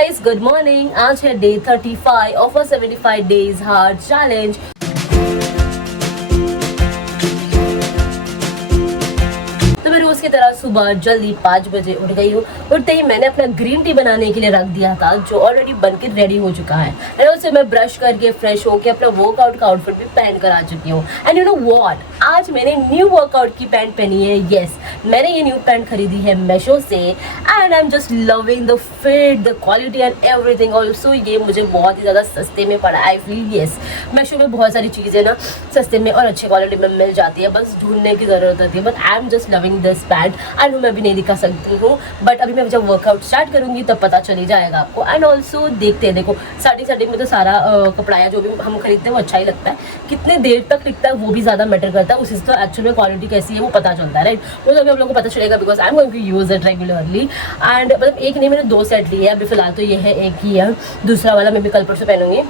Guys, good morning. आज है day 35 of a 75 days hard challenge. तो मैं रोज की तरह सुबह जल्दी 5 बजे उठ गई हूँ। उठते ही मैंने अपना ग्रीन टी बनाने के लिए रख दिया था, जो ऑलरेडी बनकर रेडी हो चुका है। एंड उससे मैं ब्रश करके फ्रेश होकर अपना वर्कआउट का आउटफिट भी पहन कर आ चुकी हूँ। एंड यू नो व्हाट, आज मैंने न्यू वर्कआउट की पैंट पहनी है। यस, मैंने ये न्यू पैंट खरीदी है मीशो से and I am just loving the fit, the quality and everything. Also ये मुझे बहुत ही ज़्यादा सस्ते में पड़ा। आई फील यस, मीशो में बहुत सारी चीज़ें ना सस्ते में और अच्छी क्वालिटी में मिल जाती है, बस ढूंढने की ज़रूरत होती है। But I am just loving this pant and मैं भी नहीं दिखा सकती हूँ, बट अभी मैं जब वर्कआउट स्टार्ट करूँगी तब पता चली जाएगा आपको। एंड ऑल्सो देखते हैं, देखो स्टार्टिंग में तो सारा कपड़ा है जो भी हम खरीदते हैं वो अच्छा ही लगता है। कितने देर तक टिकता है वो भी ज़्यादा मैटर करता है, उससे तो एक्चुअल में क्वालिटी कैसी है वो पता चलता है, राइट। वो तो अभी आप लोगों को पता चलेगा because I am going to use it regularly. And मतलब एक नहीं, मैंने 2 सेट लिए हैं अभी फिलहाल, तो ये है एक ही है, दूसरा वाला मैं भी कल परसों पहनूंगी।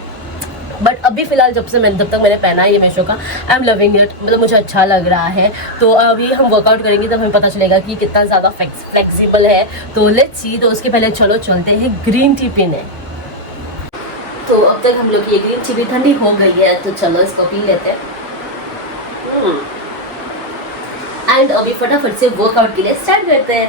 बट अभी फिलहाल जब तक मैंने पहना है ये मीशो का, आई एम लविंग इट, मतलब मुझे अच्छा लग रहा है। तो अभी हम वर्कआउट करेंगे तब हमें पता चलेगा कि कितना ज़्यादा फ्लेक्सिबल है। तो लेट्स सी। तो उसके पहले चलो चलते हैं ग्रीन टी पीने। तो अब तक हम लोग ये ग्रीन टी भी ठंडी हो गई है, तो चलो इसको पी लेते हैं। एंड अभी फटाफट से वर्कआउट के लिए स्टार्ट करते हैं।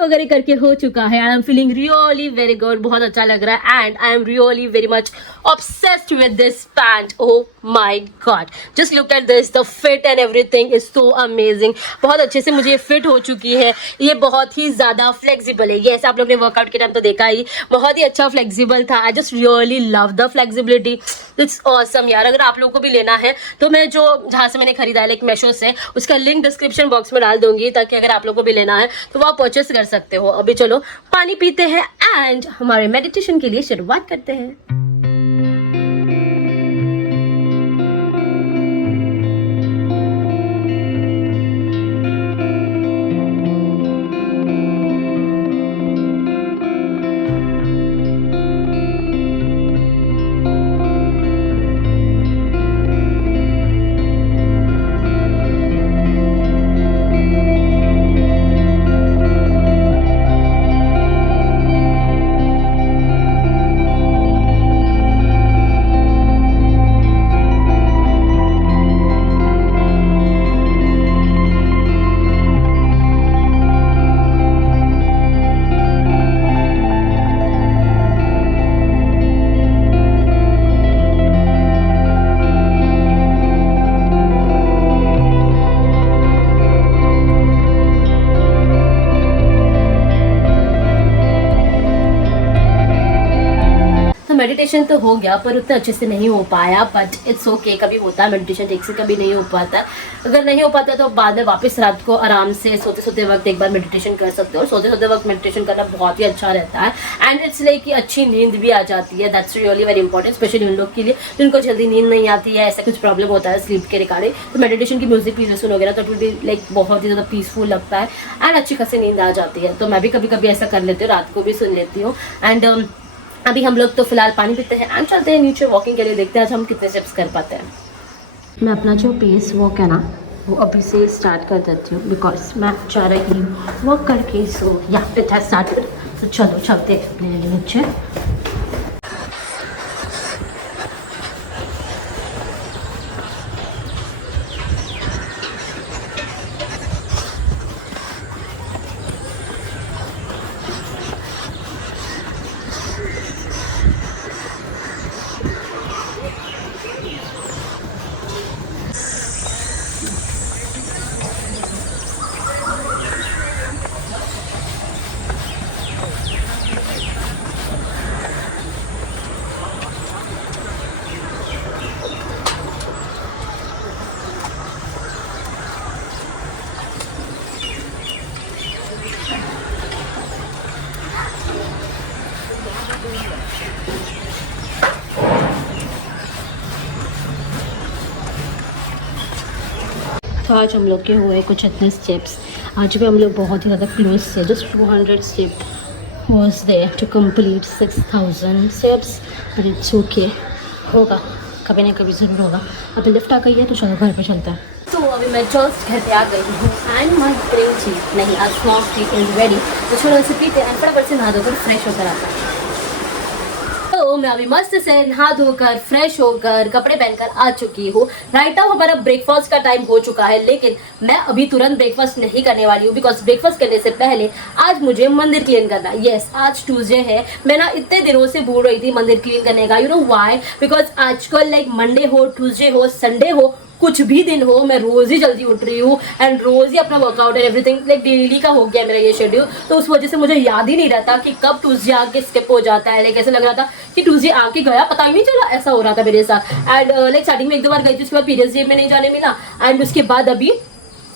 वगैरह करके हो चुका है। I am feeling really very good, बहुत अच्छा लग रहा है and I am really very much obsessed with this pant. Oh my god, just look at this, the fit and everything is so amazing. बहुत अच्छे से मुझे ये फिट हो चुकी है, ये बहुत ही ज़्यादा फ्लेक्सिबल है। ये ऐसा आप लोग ने वर्कआउट के टाइम तो देखा ही, बहुत ही अच्छा फ्लेक्सिबल था। I just really love the flexibility, it's awesome यार। अगर आप लोगों को भी लेना है तो मैं जो जहाँ से मैंने खरीदा है लाइक मेशो से, उसका लिंक डिस्क्रिप्शन बॉक्स में डाल दूंगी, ताकि अगर आप लोगों को भी लेना है तो वो आप परचेस कर सकते हो। अभी चलो पानी पीते हैं एंड हमारे मेडिटेशन के लिए शुरुआत करते हैं। मेडिटेशन तो हो गया पर उतना अच्छे से नहीं हो पाया, बट इट्स ओके, कभी होता है मेडिटेशन ठीक से, कभी नहीं हो पाता। अगर नहीं हो पाता तो बाद में वापस रात को आराम से सोते सोते वक्त एक बार मेडिटेशन कर सकते हो। और सोते सोते वक्त मेडिटेशन करना बहुत ही अच्छा रहता है एंड इट्स लाइक कि अच्छी नींद भी आ जाती है। That's really very important, specially उन लोग के लिए जिनको जल्दी नींद नहीं आती है, ऐसा कुछ प्रॉब्लम होता है स्लीप के रिगार्डिंग। तो मेडिटेशन की म्यूजिक पीछे सुनोगे ना तो इट विल बी लाइक बहुत ही ज़्यादा पीसफुल लगता है एंड अच्छी खासी नींद आ जाती है। तो मैं भी कभी कभी ऐसा कर लेती हूँ, रात को भी सुन लेती हूँ। एंड अभी हम लोग तो फिलहाल पानी पीते हैं एंड चलते हैं नीचे वॉकिंग के लिए, देखते हैं आज हम कितने स्टेप्स कर पाते हैं। मैं अपना जो पेस वॉक है ना वो अभी से स्टार्ट कर देती हूँ, बिकॉज मैं चाह रही हूँ वॉक करके। सो या इट हैज स्टार्टेड, तो चलो चलते हैं अपने नीचे। तो आज हम लोग के हुए कुछ इतने स्टेप्स, आज भी हम लोग बहुत ही ज़्यादा क्लोज थे। Just 200 step was there to complete 6000 steps, but it's okay, होगा कभी ना कभी ज़रूर होगा। अभी लिफ्ट आ गई है तो चलो घर पे चलते हैं। तो अभी मैं जस्ट घर पे आ गई हूँ एंड माई ग्रीन टी नहीं, आज स्मॉक टी इज रेडी। तो छोड़ो से पीते हैं, फटाफट से नहा धोकर फ्रेश होकर आता है। तो मैं अभी मस्त से नहा धोकर फ्रेश होकर कपड़े पहनकर आ चुकी हूँ। राइट नाउ हमारा ब्रेकफास्ट का टाइम हो चुका है, लेकिन मैं अभी तुरंत ब्रेकफास्ट नहीं करने वाली हूँ, बिकॉज ब्रेकफास्ट करने से पहले आज मुझे मंदिर क्लीन करना है। यस, आज ट्यूसडे है। मैं ना इतने दिनों से भूल रही थी मंदिर क्लीन करने का। You know why? बिकॉज आजकल लाइक मंडे हो, ट्यूसडे हो, संडे हो, कुछ भी दिन हो, मैं रोज ही जल्दी उठ रही हूँ एंड रोज ही अपना workout and everything like daily का हो गया मेरा ये शेड्यूल। तो उस वजह से मुझे याद ही नहीं रहता कि कब ट्यूसडे आके स्किप हो जाता है। लाइक ऐसा लग रहा था कि ट्यूसडे आके गया पता ही नहीं चला, ऐसा हो रहा था मेरे साथ। एंड लाइक स्टार्टिंग में एक दो बार गई थी, उसके बाद पीरियड्स डे में नहीं जाने मिला एंड उसके बाद अभी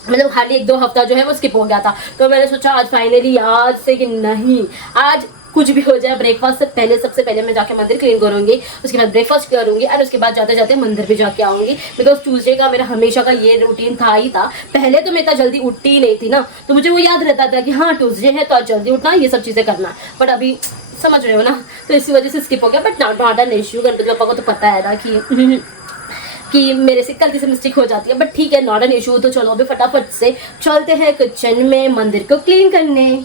मतलब हार्डली एक दो हफ्ता जो है वो स्किप हो गया था। तो मैंने सोचा आज फाइनली आज से कि नहीं, आज कुछ भी हो जाए ब्रेकफास्ट से पहले सबसे पहले मैं जाके मंदिर क्लीन करूंगी, उसके बाद ब्रेकफास्ट करूंगी और उसके बाद जाते जाते मंदिर भी जाके आऊंगी। बिकॉज ट्यूसडे का मेरा हमेशा का ये रूटीन था ही था। पहले तो मैं इतना जल्दी उठती ही नहीं थी ना, तो मुझे वो याद रहता था कि हाँ ट्यूसडे है तो आज जल्दी उठना, ये सब चीज़ें करना। बट अभी समझ रहे हो ना, तो इसी वजह से स्किप हो गया। But not an issue, Ganpati पापा को तो पता है ना कि मेरे से गलती से मिस्टेक हो जाती है। बट ठीक है, नॉट एन इशू। तो चलो अभी फटाफट से चलते हैं किचन में मंदिर को क्लीन करने।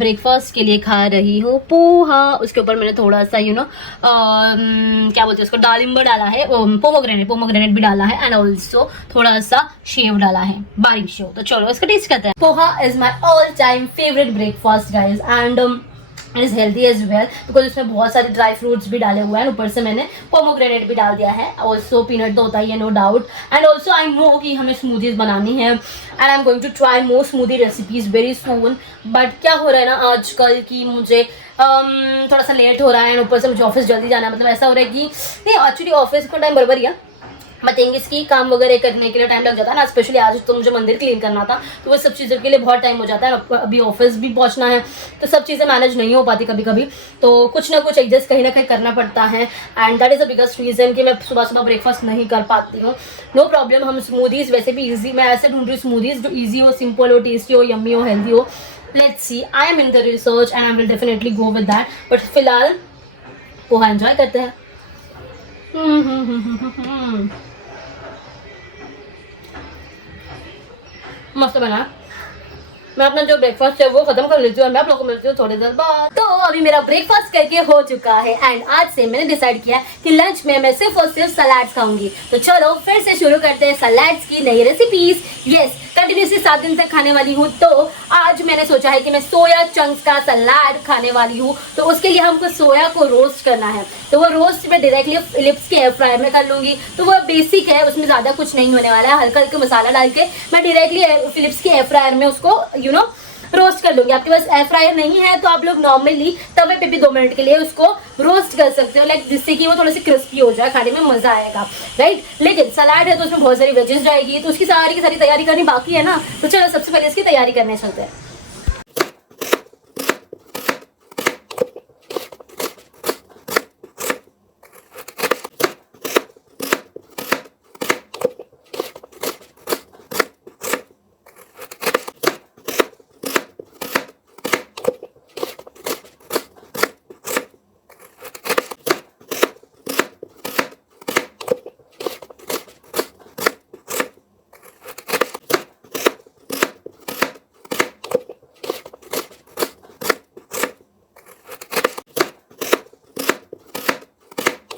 ब्रेकफास्ट के लिए खा रही हूँ पोहा। उसके ऊपर मैंने थोड़ा सा क्या बोलते हैं उसको, दालिम्बर डाला है, पोमोग्रेनेट भी डाला है, एंड ऑल्सो थोड़ा सा शेव डाला है, बारीक शेव। तो चलो इसका टेस्ट करते हैं। Poha is my all time favourite breakfast guys, and it is healthy as well because उसमें बहुत सारे ड्राई फ्रूट्स भी डाले हुए हैं, ऊपर से मैंने पोमोग्रेनेट भी डाल दिया है, ऑल्सो पीनट तो होता ही है no doubt. And also I know कि हमें स्मूदीज बनानी है, and I am going to try more smoothie recipes very soon. But क्या हो रहा है ना आजकल कि मुझे थोड़ा सा लेट हो रहा है, एंड ऊपर से मुझे ऑफिस जल्दी जाना है। मतलब ऐसा हो रहा है कि नहीं, एक्चुअली ऑफिस का टाइम बराबर ही है, बताएंगे इसकी काम वगैरह करने के लिए टाइम लग जाता है ना। स्पेशली आज तो मुझे मंदिर क्लीन करना था, तो वो सब चीज़ों के लिए बहुत टाइम हो जाता है। अभी ऑफिस भी पहुंचना है, तो सब चीज़ें मैनेज नहीं हो पाती कभी कभी, तो कुछ ना कुछ एडजस्ट कहीं ना कहीं करना पड़ता है। And that is the biggest reason कि मैं सुबह सुबह ब्रेकफास्ट नहीं कर पाती हूँ। नो प्रॉब्लम, हम स्मूदीज़ वैसे भी ईजी, मैं ऐसे ढूंढ रही हूँ स्मूदीज़ जो ईजी हो, सिंपल हो, टेस्टी हो, यम्मी हो, हेल्दी हो। Let's see, I am in the research and I will definitely go with that. But फिलहाल पोहा एंजॉय करते हैं। मस्त बना। मैं अपना जो ब्रेकफास्ट है वो खत्म कर लेती हूँ, मैं आप लोगों को मिलती हूँ थोड़ी देर बाद। तो अभी मेरा ब्रेकफास्ट करके हो चुका है, एंड आज से मैंने डिसाइड किया कि लंच में मैं सिर्फ और सिर्फ सलाड्स खाऊंगी। तो चलो फिर से शुरू करते हैं सलाड्स की नई रेसिपीज। यस, कंटिन्यूसली 7 दिन तक खाने वाली हूँ, तो आज मैंने सोचा है कि मैं सोया चंक्स का सलाद खाने वाली हूँ। तो उसके लिए हमको सोया को रोस्ट करना है, तो वो रोस्ट मैं डायरेक्टली फिलिप्स के एयर फ्रायर में कर लूँगी। तो वो बेसिक है, उसमें ज़्यादा कुछ नहीं होने वाला है। हल्का हल्का मसाला डाल के मैं डायरेक्टली फिलिप्स के एयर फ्रायर में उसको रोस्ट कर लूँगी। आपके पास एयर फ्रायर नहीं है तो आप लोग नॉर्मली तवे पे भी 2 मिनट के लिए उसको रोस्ट कर सकते हो, लाइक जिससे कि वो थोड़ा सा क्रिस्पी हो जाए, खाने में मज़ा आएगा, राइट। लेकिन सलाद है तो उसमें बहुत सारी वेजेस जाएगी, तो उसकी सारी की सारी तैयारी करनी बाकी है ना। तो चलो सबसे पहले इसकी तैयारी करने चलते हैं।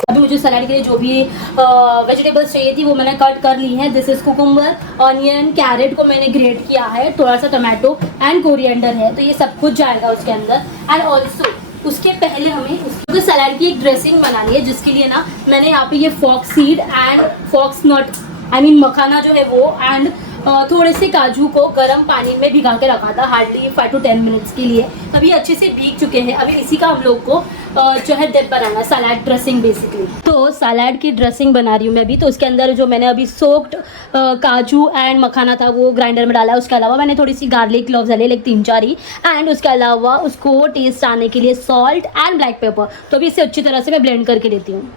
अभी मुझे सलाद के लिए जो भी वेजिटेबल्स चाहिए थी वो मैंने कट कर ली है। This is cucumber, onion, carrot को मैंने ग्रेट किया है, थोड़ा सा टमाटो एंड कोरिएंडर है, तो ये सब कुछ जाएगा उसके अंदर। एंड ऑल्सो उसके पहले हमें उसको सलाद की एक ड्रेसिंग बनानी है, जिसके लिए ना मैंने यहाँ पे ये फॉक्स सीड एंड फॉक्स नट मखाना जो है वो, एंड थोड़े से काजू को गर्म पानी में भिगा के रखा था हार्डली 5 to 10 मिनट्स के लिए। अभी अच्छे से भीग चुके हैं। अभी इसी का हम लोग को जो है डिप बनाना है, सलाद ड्रेसिंग बेसिकली। तो सलाद की ड्रेसिंग बना रही हूँ मैं भी। तो उसके अंदर जो मैंने अभी सोक्ड काजू एंड मखाना था वो ग्राइंडर में डाला है। उसके अलावा मैंने थोड़ी सी गार्लिक क्लोव्स डाले, लाइक 3-4 ही, एंड उसके अलावा उसको टेस्ट आने के लिए सॉल्ट एंड ब्लैक पेपर। तो अभी इसे अच्छी तरह से मैं ब्लेंड करके देती हूँ।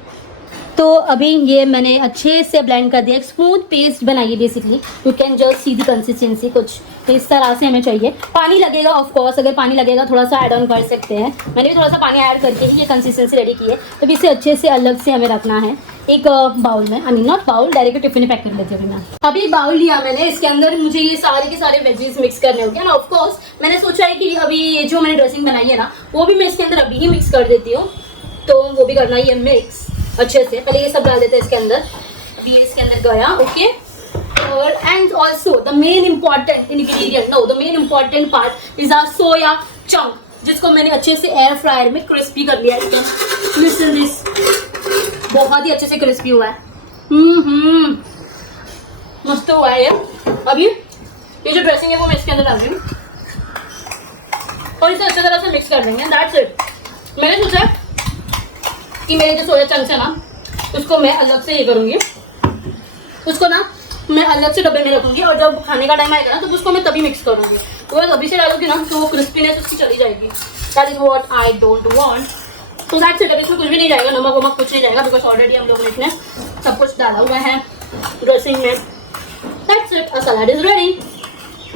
तो अभी ये मैंने अच्छे से ब्लेंड कर दिया, एक स्मूथ पेस्ट बनाइए basically. You can just see the consistency, कुछ इस तरह से हमें चाहिए। पानी लगेगा ऑफ कोर्स, अगर पानी लगेगा थोड़ा सा ऐड ऑन कर सकते हैं। मैंने भी थोड़ा सा पानी ऐड करके ही ये कंसिस्टेंसी रेडी की है। तो इसे अच्छे से अलग से हमें रखना है एक बाउल में, नॉट बाउल, डायरेक्ट टिफिन में पैक कर लेती हूँ मैं। अभी एक बाउल लिया मैंने, इसके अंदर मुझे ये सारे के सारे वेजीज मिक्स करने होंगे ना। ऑफ कोर्स मैंने सोचा है कि अभी जो मैंने ड्रेसिंग बनाई है ना वो भी मैं इसके अंदर अभी ही मिक्स कर देती हूँ, तो वो भी करना ही है मिक्स अच्छे से। पहले ये सब डाल देते हैं इसके अंदर। अभी ये इसके अंदर गया, ओके। और and also the main important ingredient, no the main important part is our soya chunk, जिसको मैंने अच्छे से एयर फ्रायर में क्रिस्पी कर लिया है। लिसन दिस, बहुत ही अच्छे से क्रिस्पी हुआ है। मस्त हुआ है ये। अभी ये जो ड्रेसिंग है वो मैं इसके अंदर डाल रही हूँ और इसे अच्छी तरह से मिक्स कर देंगे। That's it. मैंने सोचा कि मेरे जो सोया चंक्स है ना उसको मैं अलग से ये करूँगी, उसको ना मैं अलग से डब्बे में रखूँगी, और जब खाने का टाइम आएगा ना तो उसको मैं तभी मिक्स करूँगी। तो मैं अभी से डालूंगी ना तो वो क्रिस्पीनेस उसकी चली जाएगी। That is what I don't want. तो दैट्स इट। अब इसमें कुछ भी नहीं जाएगा, नमक वमक कुछ नहीं जाएगा, बिकॉज ऑलरेडी हम लोगों ने इसमें सब कुछ डाला हुआ है ड्रेसिंग में। That's it, a salad is ready.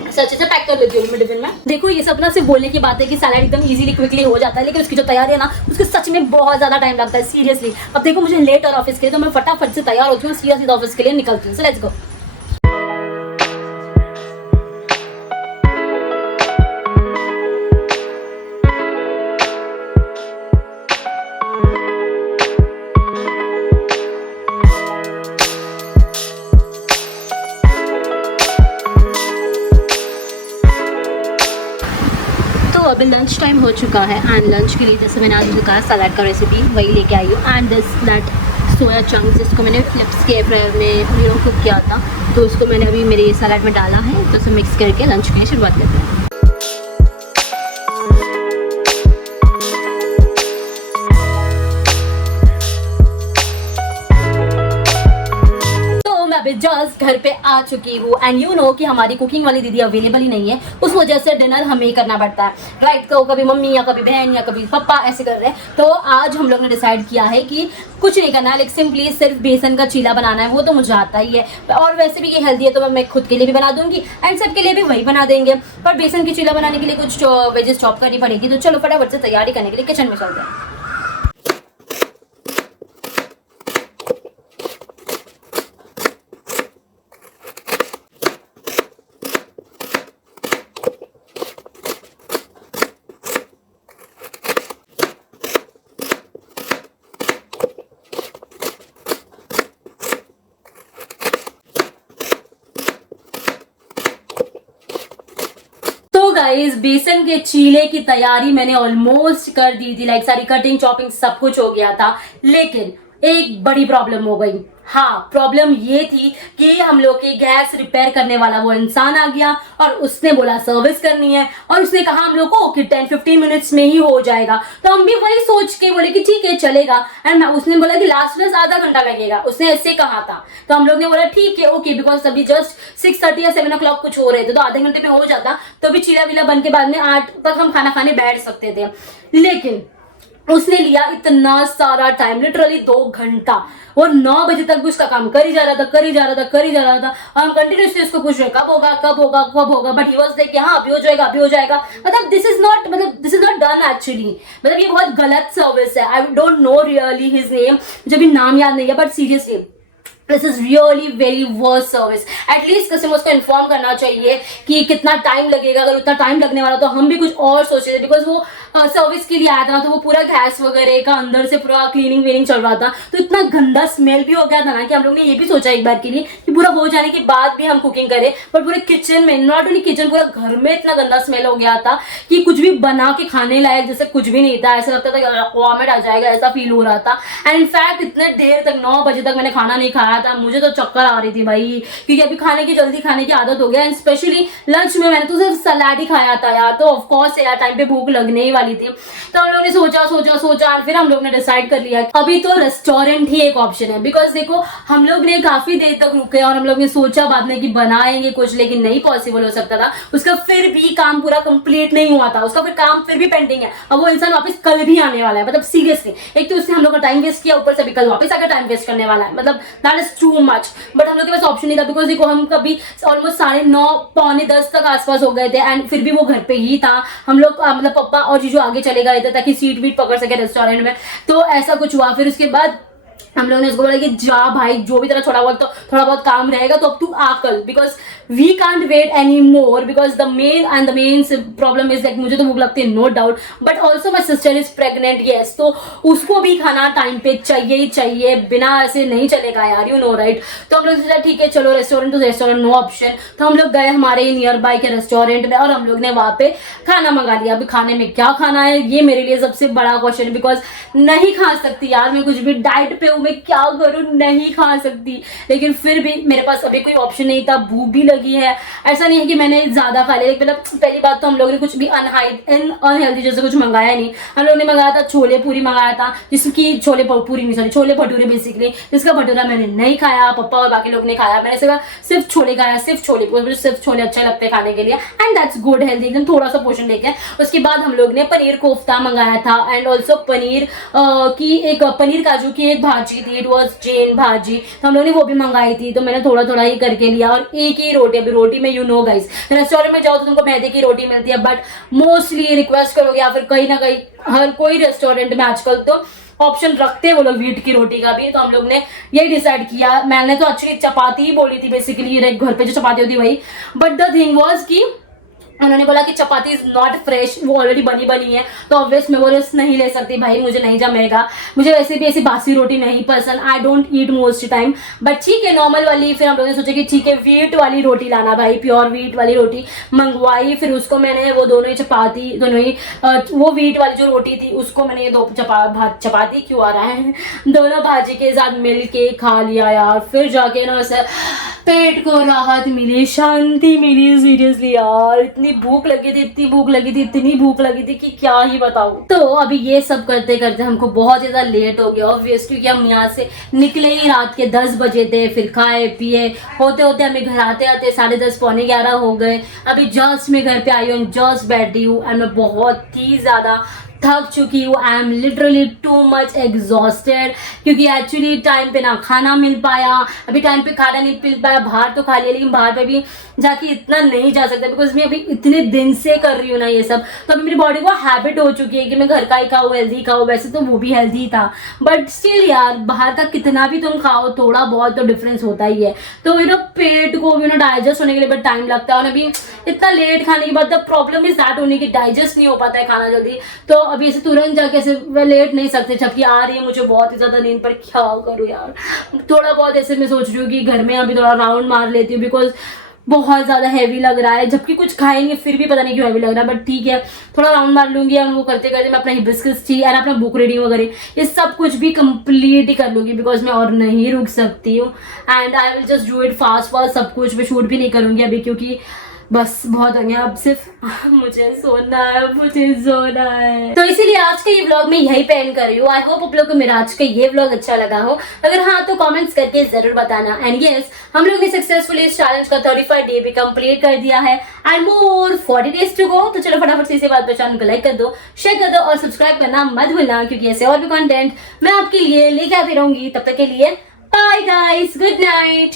अच्छे से पैक कर लेती हूँ मैं टिफिन में। देखो ये सब ना सिर्फ बोलने की बात है कि सलाद एकदम इजीली क्विकली हो जाता है, लेकिन उसकी जो तैयारी है ना उसके सच में बहुत ज़्यादा टाइम लगता है, सीरियसली। अब देखो मुझे लेट और ऑफिस के लिए, तो मैं फटाफट से तैयार होती हूँ, सीधा ऑफिस के लिए निकलती हूँ। So let's go. अभी लंच टाइम हो चुका है एंड लंच के लिए जैसे मैंने आज कहा सलाद का रेसिपी वही लेके आई हूँ and this that soya chunks जिसको मैंने फ्लिप्स के फ्रायर में कुक किया था, तो उसको मैंने अभी मेरे सलाद में डाला है, तो उसे मिक्स करके लंच की शुरुआत करते हैं। अभी जस्ट घर पे आ चुकी हूँ एंड यू नो कि हमारी कुकिंग वाली दीदी अवेलेबल ही नहीं है, उस वजह से डिनर हमें ही करना पड़ता है, राइट। तो कभी मम्मी या कभी बहन या कभी पापा ऐसे कर रहे हैं। तो आज हम लोग ने डिसाइड किया है कि कुछ नहीं करना है, लेकिन सिंपली सिर्फ बेसन का चीला बनाना है, वो तो मुझे आता ही है और वैसे भी ये हेल्दी है तो मैं खुद के लिए भी बना दूंगी एंड सबके लिए भी वही बना देंगे। पर बेसन की चीला बनाने के लिए कुछ वेजेस चॉप करनी पड़ेगी, तो चलो फटाफट से तैयारी करने के लिए किचन में चलते हैं। गाइस बेसन के चीले की तैयारी मैंने ऑलमोस्ट कर दी थी, लाइक सारी कटिंग चॉपिंग सब कुछ हो गया था, लेकिन एक बड़ी प्रॉब्लम हो गई। हाँ, प्रॉब्लम ये थी कि हम लोग के गैस रिपेयर करने वाला वो इंसान आ गया और उसने बोला सर्विस करनी है और उसने कहा हम लोग को कि 10-15 मिनट्स में ही हो जाएगा। तो हम भी वही सोच के बोले कि ठीक है चलेगा एंड उसने बोला कि लास्ट में आधा घंटा लगेगा, उसने ऐसे कहा था। तो हम लोग ने बोला ठीक है ओके, बिकॉज अभी जस्ट 6:30 या 7 o'clock कुछ हो रहे थे, तो आधे घंटे में हो जाता तो भी चीला विला बन के बाद में 8 तक हम खाना खाने बैठ सकते थे। लेकिन उसने लिया इतना सारा टाइम, लिटरली 2 घंटा, और 9 बजे तक भी उसका काम कर ही जा रहा था और हम कंटिन्यूसली उसको पूछ रहे कब होगा, बट ही वाज लाइक हाँ अभी हो जाएगा। मतलब this is not done actually, मतलब ये बहुत गलत सर्विस है। I don't know really his name, मुझे भी नाम याद नहीं है, but seriously this is really very worst service. At least customers को इन्फॉर्म करना चाहिए कि कितना टाइम लगेगा, अगर उतना टाइम लगने वाला तो हम भी कुछ और सोचे थे, बिकॉज वो सर्विस के लिए आया था, तो वो पूरा गैस वगैरह का अंदर से पूरा क्लीनिंग वीनिंग चल रहा था, तो इतना गंदा स्मेल भी हो गया था ना कि हम लोग ने ये भी सोचा एक बार के लिए कि पूरा हो जाने के बाद भी हम कुकिंग करें, पर पूरे किचन में, नॉट ओनली किचन, पूरा घर में इतना गंदा स्मेल हो गया था कि कुछ भी बना के खाने लायक जैसे कुछ भी नहीं था, ऐसा लगता था वॉमिट आ जाएगा, ऐसा फील हो रहा था। एंड इनफैक्ट इतने देर तक 9 बजे तक मैंने खाना नहीं खाया था, मुझे तो चक्कर आ रही थी भाई, क्योंकि अभी जल्दी खाने की आदत हो गया एंड स्पेशली लंच में मैंने तो सिर्फ सलाद ही खाया था यार, तो ऑफकोर्स यार टाइम पे भूख लगने ही वाली थी। तो हम लोग ने सोचा फिर हम लोग ने डिसाइड कर लिया अभी तो रेस्टोरेंट ही एक ऑप्शन है, बिकॉज देखो हम लोग ने काफी देर तक रुके और हम लोग ने सोचा बाद में कि बनाएंगे कुछ, लेकिन नहीं पॉसिबल हो सकता था, उसका फिर भी काम पूरा कंप्लीट नहीं हुआ था, उसका फिर काम फिर भी पेंडिंग है। अब वो इंसान वापस कल भी आने वाला है, मतलब सीरियसली एक तो उसने हम लोग का टाइम वेस्ट किया, ऊपर से भी कल वापस आकर टाइम वेस्ट करने वाला है, मतलब that is too much. But हम लोग के पास ऑप्शन नहीं था, बिकॉज देखो हम कभी ऑलमोस्ट 9:30 पौने 10 तक आसपास हो गए थे एंड फिर भी वो घर पे ही था। हम लोग मतलब पापा और जीजू आगे चले गए थे ताकि सीट वीट पकड़ सके रेस्टोरेंट में, तो ऐसा कुछ हुआ। फिर उसके बाद हम लोगों ने उसको बोला कि जा भाई, जो भी तेरा थोड़ा बहुत काम रहेगा तो अब तू आ कल, because we can't wait any more, because the main problem is like मुझे तो भूख लगती है no doubt, but also my sister is pregnant, yes, तो उसको भी खाना टाइम पे चाहिए ही चाहिए, बिना ऐसे नहीं चलेगा यार, यू नो राइट। तो हम लोग सोचा ठीक है चलो रेस्टोरेंट नो ऑप्शन, तो हम लोग गए हमारे नियर बाय के रेस्टोरेंट में और हम लोग ने वहां पे खाना मंगा लिया। अभी खाने में क्या खाना है ये मेरे लिए सबसे बड़ा क्वेश्चन है, बिकॉज नहीं खा सकती यार मैं कुछ भी, डाइट पे हूँ, मैं क्या करूँ, नहीं खा सकती, लेकिन फिर भी मेरे पास अभी कोई ऑप्शन नहीं था, भूख भी लगी है। ऐसा नहीं है कि मैंने ज्यादा खा लिया, मतलब पहली बात तो हम लोगों ने कुछ भी अनहेल्दी जैसे कुछ मंगाया नहीं, हम लोगों ने मंगाया था छोले पूरी मंगाया था, जिसकी छोले भटूरे बेसिकली, जिसका भटूरा मैंने नहीं खाया, पापा और बाकी लोग ने खाया, मैंने सिर्फ छोले खाया, सिर्फ छोले अच्छे लगते हैं खाने के लिए एंड दैट्स गुड हेल्दी, एकदम थोड़ा सा पोर्शन लेके। उसके बाद हम लोग ने पनीर कोफ्ता मंगाया था एंड ऑल्सो पनीर काजू की एक भाजी थी, इट वॉज जैन भाजी, तो हम लोग ने वो भी मंगाई थी। तो मैंने थोड़ा ही करके लिया और एक ही रोटी, अभी रोटी में यू नो गाइस रेस्टोरेंट में जाओ तो तुमको मैदे की रोटी मिलती है, बट मोस्टली रिक्वेस्ट करोगे या फिर कहीं ना कहीं हर कोई रेस्टोरेंट में आजकल तो ऑप्शन रखते हैं वो लोग व्हीट की रोटी का भी। तो हम लोग ने यही डिसाइड किया, मैंने तो एक्चुअली चपाती ही बोली थी बेसिकली, घर पे जो चपाती होती वही, बट द थिंग वाज कि उन्होंने बोला कि चपाती इज नॉट फ्रेश, वो ऑलरेडी बनी बनी है, तो ऑब्वियस मैं वो रिस्क नहीं ले सकती भाई, मुझे नहीं जमेगा, मुझे वैसे भी ऐसी बासी रोटी नहीं पसंद, I don't eat most time, but ठीक है नॉर्मल वाली। फिर हम लोगों ने सोचा कि ठीक है व्हीट वाली रोटी लाना भाई, प्योर व्हीट वाली रोटी मंगवाई। फिर उसको मैंने वो दोनों ही चपाती, दोनों ही वो व्हीट वाली जो रोटी थी उसको मैंने ये दो चपाती क्यों आ रहा है, दोनों भाजी के साथ मिल के खा लिया यार। फिर जाके ना उसे पेट को राहत मिली, शांति मिली, सीरियसली यार इतनी भूख लगी थी, इतनी भूख लगी थी, इतनी भूख लगी थी कि क्या ही बताऊं। तो अभी ये सब करते करते हमको बहुत ज्यादा लेट हो गया ऑब्वियस, क्योंकि हम यहाँ से निकले ही रात के 10 बजे थे। फिर खाए पिए होते होते हमें घर आते आते 10:30 पौने 11 हो गए। अभी जस्ट मैं घर पे आई हूँ, जस्ट बैठी हूँ एंड मैं बहुत ही ज्यादा थक चुकी हूँ। I am literally too much exhausted, क्योंकि एक्चुअली टाइम पे ना खाना मिल पाया, अभी टाइम पे खाना नहीं मिल पाया, बाहर तो खा लिया लेकिन बाहर पे भी जाके इतना नहीं जा सकता, बिकॉज मैं अभी इतने दिन से कर रही हूँ ना ये सब, तो अभी मेरी बॉडी को हैबिट हो चुकी है कि मैं घर का ही खाऊँ, हेल्दी खाऊँ। वैसे तो वो भी हेल्दी था बट स्टिल यार बाहर का कितना भी तुम खाओ थोड़ा बहुत तो डिफरेंस होता ही है। तो पेट को भी डाइजेस्ट होने के लिए बट टाइम लगता है, और अभी इतना लेट खाने के बाद द प्रॉब्लम इज दैट होने की डाइजेस्ट नहीं हो पाता है खाना जल्दी। तो अभी ऐसे तुरंत जाके ऐसे लेट नहीं सकते, जबकि आ रही है मुझे बहुत ही ज्यादा नींद, पर क्या करूँ यार। थोड़ा बहुत ऐसे मैं सोच रही हूँ कि घर में अभी थोड़ा राउंड मार लेती हूँ, बिकॉज बहुत ज्यादा हैवी लग रहा है, जबकि कुछ खाएंगे फिर भी पता नहीं क्यों हैवी लग रहा है, बट ठीक है थोड़ा राउंड मार लूंगी। और वो करते करते मैं अपना हिबिस्कस टी और अपना बुक रीडिंग वगैरह ये सब कुछ भी कंप्लीट ही कर लूंगी, बिकॉज मैं और नहीं रुक सकती हूँ। And I will just do it fast fast सब कुछ। मैं शूट भी नहीं करूंगी अभी, क्योंकि बस बहुत हो गया, अब सिर्फ मुझे सोना है, मुझे सोना है। तो इसीलिए आज के ये व्लॉग मैं यही पे एंड कर रही हूँ। आई होप आप लोग को मेरा आज का ये व्लॉग अच्छा लगा हो, अगर हाँ तो कमेंट्स करके जरूर बताना। एंड यस, हम लोग ने सक्सेसफुली इस चैलेंज का 35 डे भी कंप्लीट कर दिया है and more 40 days to go. तो चलो फटाफट से इसी बात पर चैनल को लाइक कर दो, शेयर कर दो और सब्सक्राइब करना मत भूलना, क्योंकि ऐसे और भी कंटेंट मैं आपके लिए लेके आती रहूंगी। तब तक के लिए बाय गाइस, गुड नाइट।